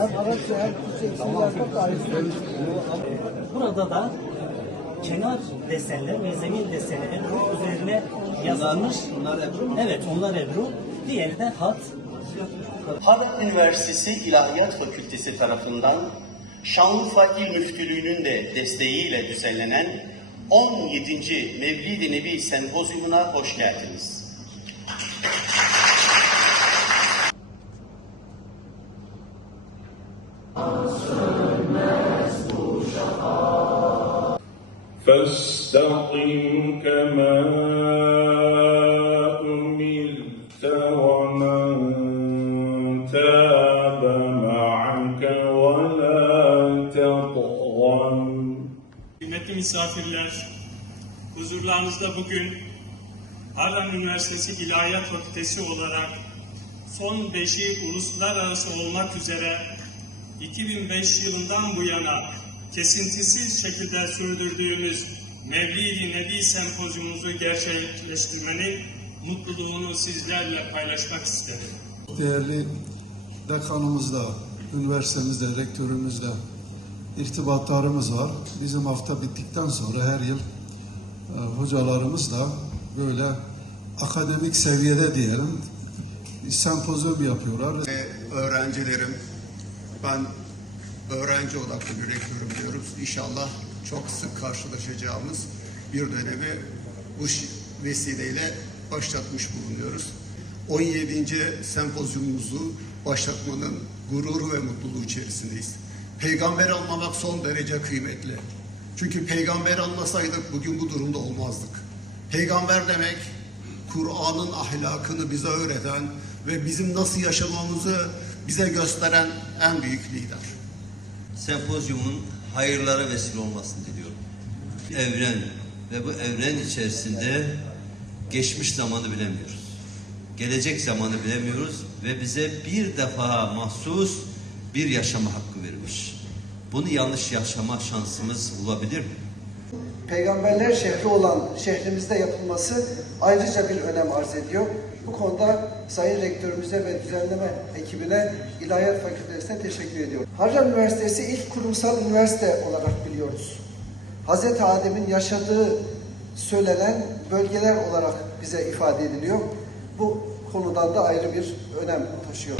Hem Arapça hem Türkçe isimler dahil. Burada da kenar desenler ve zemin desenleri Ebru üzerine yazılmış. Bunlar Ebru mu? Evet onlar Ebru. Diğeri de hat. Harvard Üniversitesi İlahiyat Fakültesi tarafından Şanlıurfa İl Müftülüğü'nün de desteğiyle düzenlenen 17. Mevlid-i Nebi Sempozyumuna hoş geldiniz. فاستقم كما أمرت ومن تاب معك ولا تطغوا Kıymetli misafirler, huzurlarınızda bugün Harran Üniversitesi İlahiyat Fakültesi olarak son beşi uluslararası olmak üzere 2005 yılından bu yana kesintisiz şekilde sürdürdüğümüz Mevlid-i Nebi Sempozyumumuzu gerçekleştirmenin mutluluğunu sizlerle paylaşmak isterim. değerli dekanımızla, üniversitemizde, rektörümüzle irtibatlarımız var. Bizim hafta bittikten sonra her yıl e, hocalarımızla böyle akademik seviyede diyelim bir sempozyum yapıyorlar. ve öğrencilerim, ben öğrenci odaklı bir rektörüm diyoruz. İnşallah çok sık karşılaşacağımız bir dönemi bu vesileyle başlatmış bulunuyoruz. 17. sempozyumumuzu başlatmanın gururu ve mutluluğu içerisindeyiz. Peygamber almamak son derece kıymetli. Çünkü peygamber almasaydık bugün bu durumda olmazdık. Peygamber demek Kur'an'ın ahlakını bize öğreten ve bizim nasıl yaşamamızı bize gösteren en büyük lider. Sempozyumun hayırlara vesile olmasını diliyorum. Evren ve bu evren içerisinde geçmiş zamanı bilemiyoruz. Gelecek zamanı bilemiyoruz ve bize bir defa mahsus bir yaşama hakkı verilmiş. Bunu yanlış yaşama şansımız olabilir mi? Peygamberler şehri olan şehrimizde yapılması ayrıca bir önem arz ediyor. Bu konuda Sayın Rektörümüze ve düzenleme ekibine İlahiyat Fakültesi'ne teşekkür ediyorum. Harran Üniversitesi ilk kurumsal üniversite olarak biliyoruz. Hz. Adem'in yaşadığı söylenen bölgeler olarak bize ifade ediliyor. Bu konudan da ayrı bir önem taşıyor.